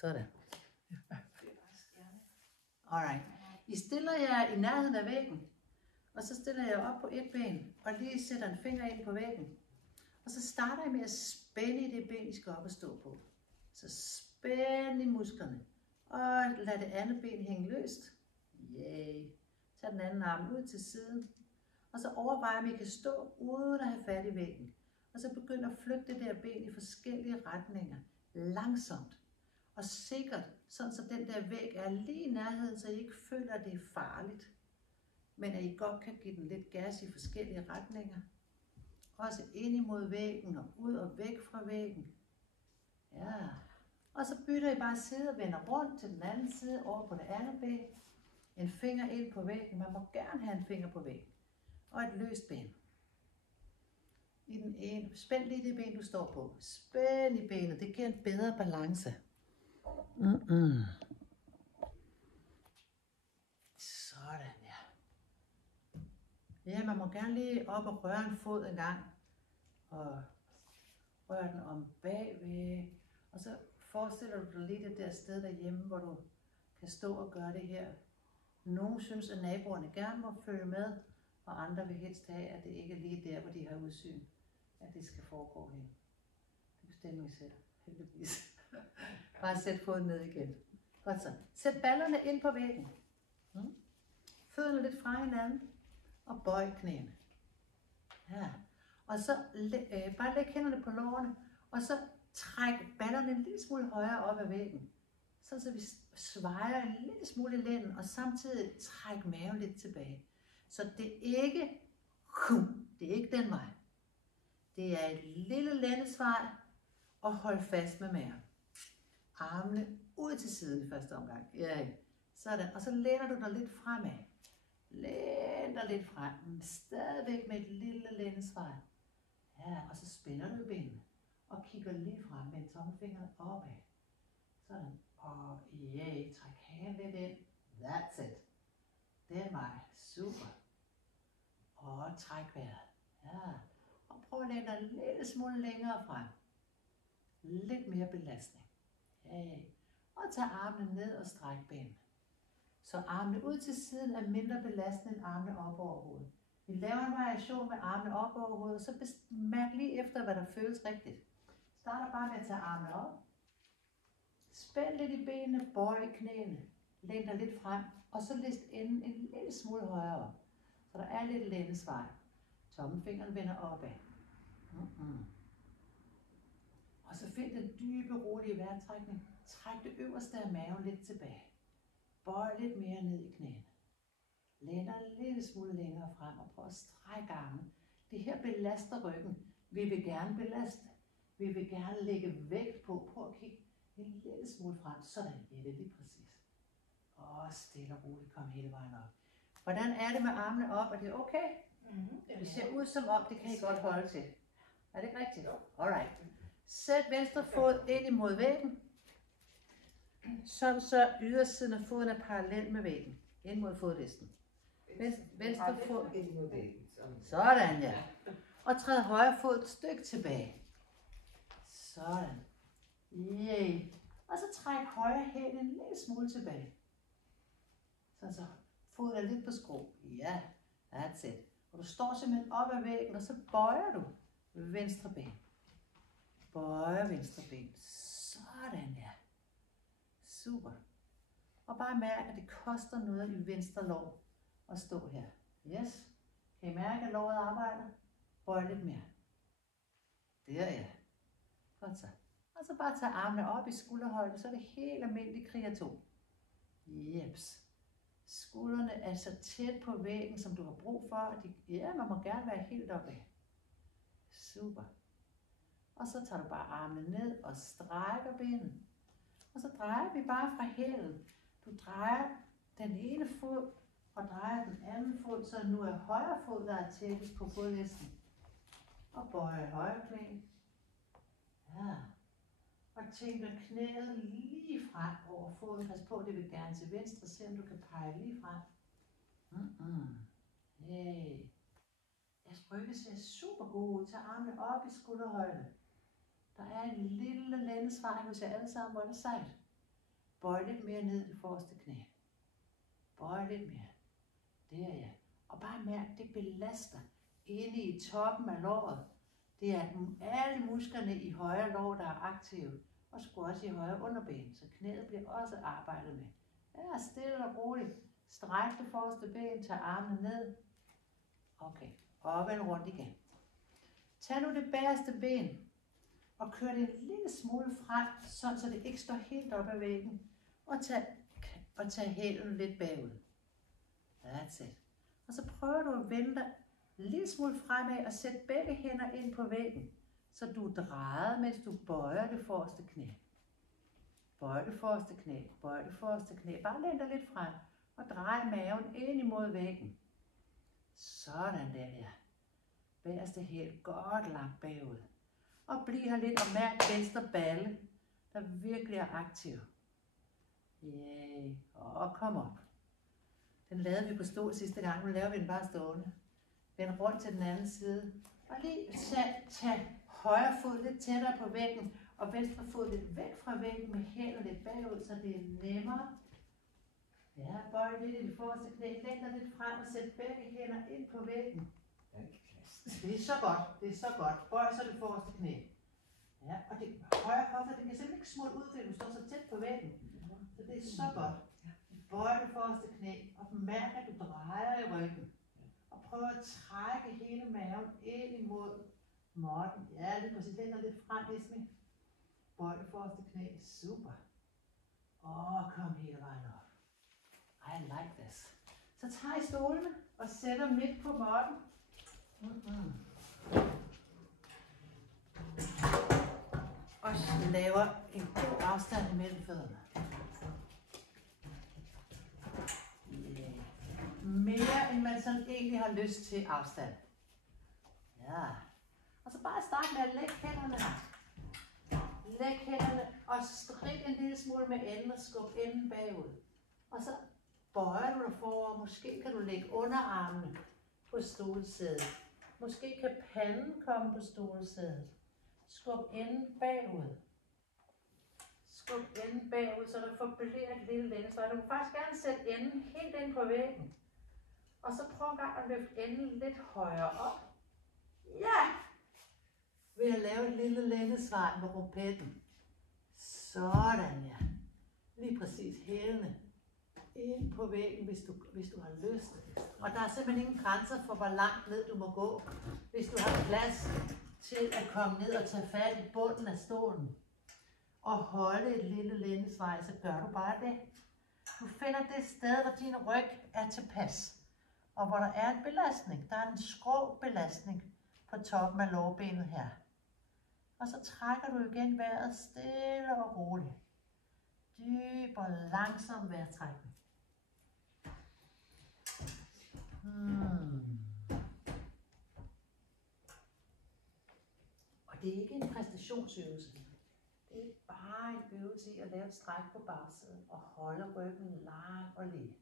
Sådan. Alright. I stiller jer i nærheden af væggen, og så stiller jeg op på et ben, og lige sætter en finger ind på væggen. Og så starter jeg med at spænde i det ben, I skal op og stå på. Så spænd i musklerne, og lad det andet ben hænge løst. Yay. Tag den anden arm ud til siden, og så overvej, om I kan stå uden at have fat i væggen. Og så begynd at flytte det der ben i forskellige retninger, langsomt og sikkert, sådan så den der væg er lige i nærheden, så I ikke føler, at det er farligt. Men at I godt kan give den lidt gas i forskellige retninger. Også ind imod væggen og ud og væk fra væggen. Ja. Og så bytter I bare side og vender rundt til den anden side over på det andet ben. En finger ind på væggen. Man må gerne have en finger på væggen. Og et løst ben. I den ene. Spænd lige det ben, du står på. Spænd i benet. Det giver en bedre balance. Sådan, ja. Ja, man må gerne lige op og røre en fod en gang. Og røre den om bagved. Og så forestiller du dig lige det der sted derhjemme, hvor du kan stå og gøre det her. Nogle synes, at naboerne gerne må følge med, og andre vil helst have, at det ikke er lige der, hvor de har udsyn, at det skal foregå hen. Det bestemmer I selv, heldigvis. Bare sæt foden ned igen. Godt så. Sæt ballerne ind på væggen. Fødderne lidt fra hinanden, og bøj knæene. Ja. Og så bare læg hænderne på lårene, og så træk ballerne en lille smule højere op ad væggen. Så vi svejer en lille smule i lænden, og samtidig træk maven lidt tilbage. Så det er ikke den vej. Det er et lille lændesvej, og hold fast med maven. Armene ud til siden i første omgang. Ja, sådan. Og så læner du dig lidt fremad. Læn dig lidt frem, men stadigvæk med et lille lændesvej. Ja, og så spænder du benene og kigger lige frem med tommelfingeren opad. Sådan. Og ja, træk hagen lidt ind. That's it. Den vej. Super. Og træk vejret. Ja. Og prøv at lægge dig en lille smule længere frem. Lidt mere belastning. Ja. Og tag armene ned og stræk benene. Så armene ud til siden er mindre belastende end armene op over hovedet. Vi laver en variation med armene op over hovedet, så mærk lige efter, hvad der føles rigtigt. Starter bare med at tage armene op. Spænd lidt i benene, bøj knæene. Læn dig lidt frem, og så list enden en lille smule højere op. Så der er lidt lændesvej. Tommelfingeren vender opad. Og så find den dybe, rolige vejrtrækning. Træk det øverste af maven lidt tilbage. Bøj lidt mere ned i knæene. Læn dig en lille smule længere frem og prøv at strække armen. Det her belaster ryggen. Vi vil gerne belaste. Vi vil gerne lægge vægt på. Prøv at kigge en lille smule frem. Sådan, ja, det er lige præcis. Og stille og roligt, kom hele vejen op. Hvordan er det med armene op? Er det okay? Det ser ud som om, det kan I godt holde til. Er det ikke rigtigt? Alright. Sæt venstre fod ind imod væggen. Sådan så ydersiden af foden er parallel med væggen. Ind mod fodlisten. Venstre fod ind mod væggen. Sådan, ja. Og træd højre fod et stykke tilbage. Sådan. Yay. Og så træk højre hæl en lille smule tilbage. Sådan så foden er lidt på skrå. Ja, that's it. Og du står simpelthen op ad væggen, og så bøjer du venstre ben. Bøjer venstre ben. Sådan, ja. Super. Og bare mærk, at det koster noget i venstre lår at stå her. Yes. Kan I mærke, at låret arbejder? Bøj lidt mere. Der er det. Godt så. Og så bare tage armene op i skulderhøjde, så er det helt almindelig kreatur. Jeps. Skuldrene er så tæt på væggen, som du har brug for. Ja, man må gerne være helt oppe. Super. Og så tager du bare armene ned og strækker benene. Og så drejer vi bare fra hælen. Du drejer den ene fod og drejer den anden fod, så nu er højre fod, der er tættest på fodlisten. Og bøjer højre knæ. Ja. Og tænk dig knæet lige frem over foden. Pas på, det vil gerne til venstre. Se om du kan pege lige frem. Hey. Jeres rygge ser super god ud. Tag armene op i skulderhøjde. Der er en lille lændesvej hos jer alle sammen. Hvor er det sejt. Bøj lidt mere ned i det forreste knæ. Bøj lidt mere. Det er jeg. Og bare mærk, det belaster inde i toppen af låret. Det er alle musklerne i højre lår, der er aktive. Og sgu også i højre underben. Så knæet bliver også arbejdet med. Ja, stille og roligt. Stræk det forreste ben, tag armene ned. Okay, og vend rundt igen. Tag nu det bagerste ben og kør det en lille smule frem, sådan så det ikke står helt op ad væggen. Og tag hælen lidt bagud. That's it. Og så prøver du at vende dig en lille smule fremad og sætte begge hænder ind på væggen, så du drejer, mens du bøjer det forreste knæ. Bøj det forreste knæ, bøj det forreste knæ. Bare læn dig lidt frem og drej maven ind imod væggen. Sådan der, ja. Bagerste hæl godt langt bagud. Og bliv her lidt og mærk venstre balle, der virkelig er aktiv. Yeah. Og kom op. Den lavede vi på stol sidste gang, nu laver vi den bare stående. Vend rundt til den anden side. Og lige tag højre fod lidt tættere på væggen, og venstre fod lidt væk fra væggen med hænderne lidt bagud, så det er nemmere. Ja, bøj lidt i det forreste knæ. Læg dig lidt frem og sæt begge hænder ind på væggen. Det er så godt, det er så godt. Bøj så det forreste knæ. Ja, og det højre hofte, det kan simpelthen ikke smutte ud, fordi du står så tæt på væggen. Så det er så godt. Bøj det forreste knæ, og mærk, at du drejer i ryggen. Og prøv at trække hele maven ind imod måtten. Ja, lige præcis. Læg dig lidt frem, Esme. Bøj det forreste knæ. Super. Og kom hele vejen op. I like this. Så tager I stolene og sætter midt på måtten. Og laver en god afstand imellem fødderne. Yeah. Mere end man sådan egentlig har lyst til afstand. Ja. Og så bare start med at lægge hænderne her. Læg hænderne og strik en lille smule med enden og skub enden bagud. Og så bøjer du dig forover. Måske kan du lægge underarmene på stolsædet. Måske kan panden komme på stolsædet. Skub enden bagud. Skub enden bagud, så der forbliver et lille lændesvej. Du kan faktisk gerne sætte enden helt ind på væggen. Og så prøv gang at løfte enden lidt højere op. Ja! Ved at lave et lille lændesvej med rumpetten. Sådan, ja. Lige præcis hælene ind på væggen, hvis du har lyst. Og der er simpelthen ingen grænser for, hvor langt ned du må gå. Hvis du har plads til at komme ned og tage fat i bunden af stolen og holde et lille lændesvej, så gør du bare det. Du finder det sted, hvor din ryg er tilpas, og hvor der er en belastning. Der er en skrå belastning på toppen af lårbenet her. Og så trækker du igen vejret stille og roligt. Dyb og langsom vejrtrækning. Og det er ikke en præstationsøvelse. Det er bare en øvelse i at lave et stræk på bagsiden og holde ryggen lang og let.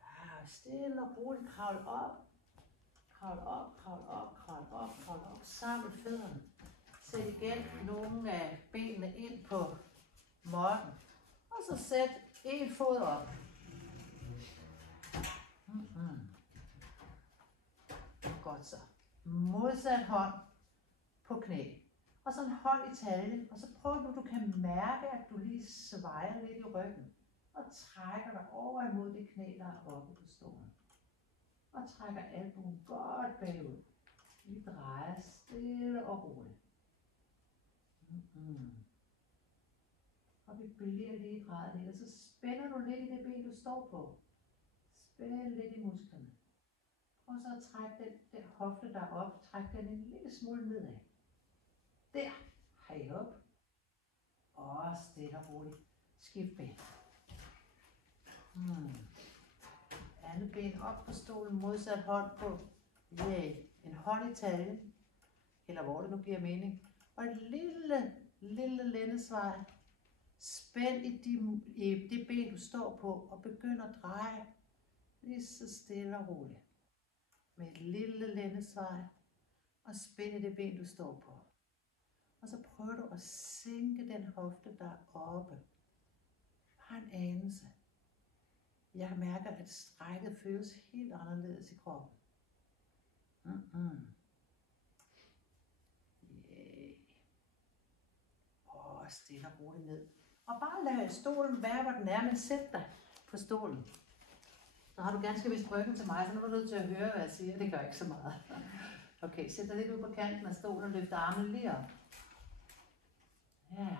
Ja, stille og roligt kravl op. Kravl op, kravl op, kravl op, kravl op. Samle fødderne. Sæt igen nogle af benene ind på måtten. Og så sæt en fod op. Godt så. Modsat hånd på knæ. Og så en hånd i taljen. Og så prøv nu, du kan mærke, at du lige svejer lidt i ryggen. Og trækker dig over imod det knæ, der er oppe på stolen. Og trækker albuen godt bagud. Vi drejer stille og roligt. Og vi bliver lige drejet lidt, og så spænder du lidt i det ben, du står på. Spænd lidt i musklerne. Og så træk den hofte der op, træk den en lille smule nedad. Der, hej op. Og stille og roligt. Skift ben. Andet ben op på stolen, modsat hånd på. Yeah. En hånd i taljen, eller hvor det nu giver mening. Og et lille lændesvej. Spænd i det ben, du står på, og begynd at dreje lige så stille og roligt. Med et lille lændesvej, og spænd i det ben, du står på. Og så prøver du at sænke den hofte, der er oppe. Bare en anelse. Jeg mærker, at strækket føles helt anderledes i kroppen. Yeah. Og stille og roligt ned. Og bare lad stolen være, hvor den er, men sæt dig på stolen. Så har du ganske vist ryggen til mig, så nu er du nødt til at høre, hvad jeg siger. Det gør ikke så meget. Okay, sæt dig lidt ud på kanten af stolen og løft armene lige op. Ja.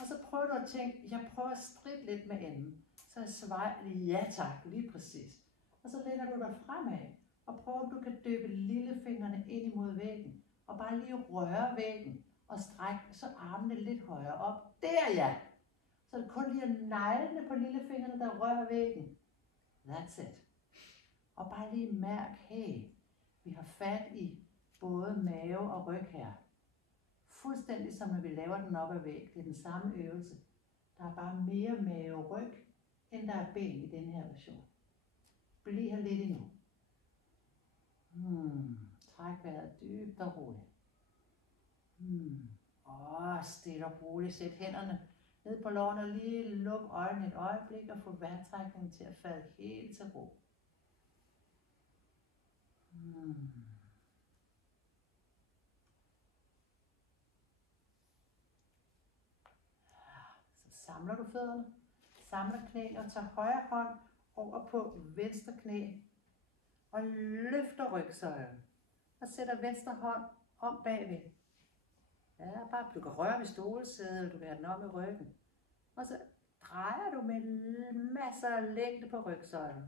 Og så prøver du at tænke, jeg prøver at stritte lidt med enden. Så jeg svarer, ja tak, lige præcis. Og så læner du dig fremad, og prøver, om du kan dyppe lillefingrene ind imod væggen. Og bare lige røre væggen, og strække så armene lidt højere op. Der ja! Så det kun lige neglene på lillefingrene, der rører væggen. That's it. Og bare lige mærk, hey, vi har fat i både mave og ryg her. Fuldstændig som når vi laver den op ad væg. Det er den samme øvelse. Der er bare mere mave og ryg, end der er ben i den her version. Bliv her lidt endnu. Træk vejret dybt og roligt. Stille og roligt. Sæt hænderne ned på lårene og lige luk øjnene et øjeblik og få vejrtrækningen til at falde helt til ro. Så samler du fødderne, samler knæ og tager højre hånd over på venstre knæ og løfter rygsøjlen og sætter venstre hånd om bagved. Ja, bare du kan røre ved stolesædet, eller du kan have den om i ryggen. Og så drejer du med masser af længde på rygsøjlen.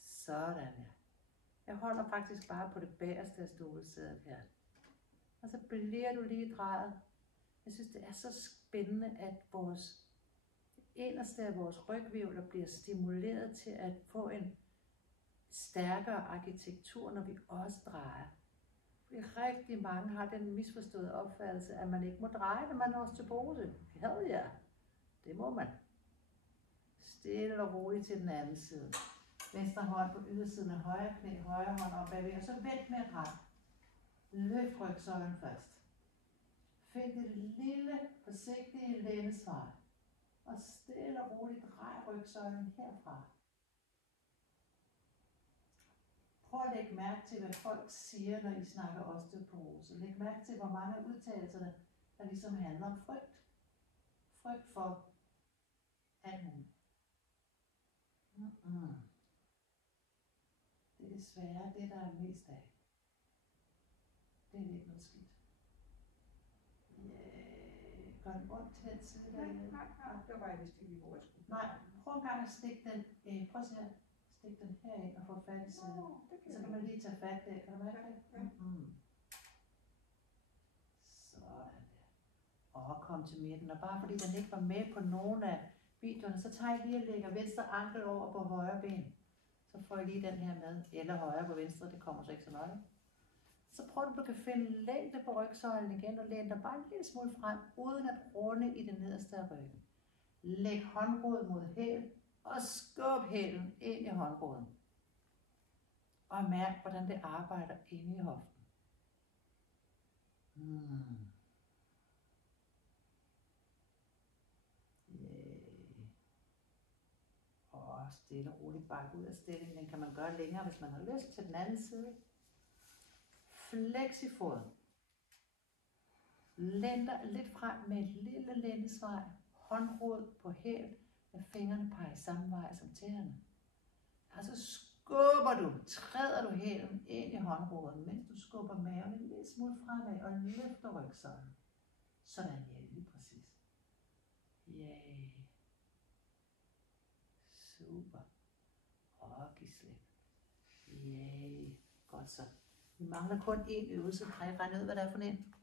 Sådan ja. Jeg holder faktisk bare på det bagerste af stolesædet her. Og så bliver du lige drejet. Jeg synes, det er så spændende, at vores inderste af vores rygvirvler bliver stimuleret til at få en stærkere arkitektur, når vi også drejer. Fordi rigtig mange har den misforståede opfattelse, at man ikke må dreje, når man er osteoporose. Hell ja, det må man. Stille og roligt til den anden side. Venstre hånd på ydersiden af højre knæ, højre hånd op bagved, og så vend med ret. Løft rygsøjlen først. Find det lille, forsigtige lændesvar. Og stille og roligt drej rygsøjlen herfra. Prøv at lægge mærke til, hvad folk siger, når I snakker osteoporose. Læg mærke til, hvor mange af udtalelserne, der ligesom handler om frygt. Frygt for alt muligt. Det er desværre det, der er mest af. Det er lidt noget skidt. Gør den ondt til den side der? Nej, det var jeg vist ikke, hvor jeg skulle. Nej, prøv en gang at stikke den, prøv at se her. Stik den herind og få fat i siden. Så kan man lige tage fat der. Kan du mærke det? Ja. Sådan der. Og kom til midten. Og bare fordi den ikke var med på nogen af videoerne, så tager jeg lige og lægger venstre ankel over på højre ben. Så får jeg lige den her med. Eller højre på venstre, det kommer så ikke så nøje. Så prøv du kan finde længde på rygsøjlen igen og læn dig bare en lille smule frem, uden at runde i det nederste af ryggen. Læg håndrod mod hæl og skub hælen ind i håndroden. Og mærk, hvordan det arbejder inde i hoften. Og stille og roligt bakke ud af stillingen. Den kan man gøre længere, hvis man har lyst til den anden side. Flex i foden. Læn dig lidt frem med et lille lændesvej. Håndrod på hæl, med fingrene peger samme vej som tæerne. Og så skubber du, træder du hælen ind i håndroden, mens du skubber maven en lille smule fremad og løfter rygsøjlen. Sådan, ja, lige præcis. Yay. Super. Og giv slip. Yay. Godt så. Vi mangler kun én øvelse. Har I regnet ud, hvad der er for en?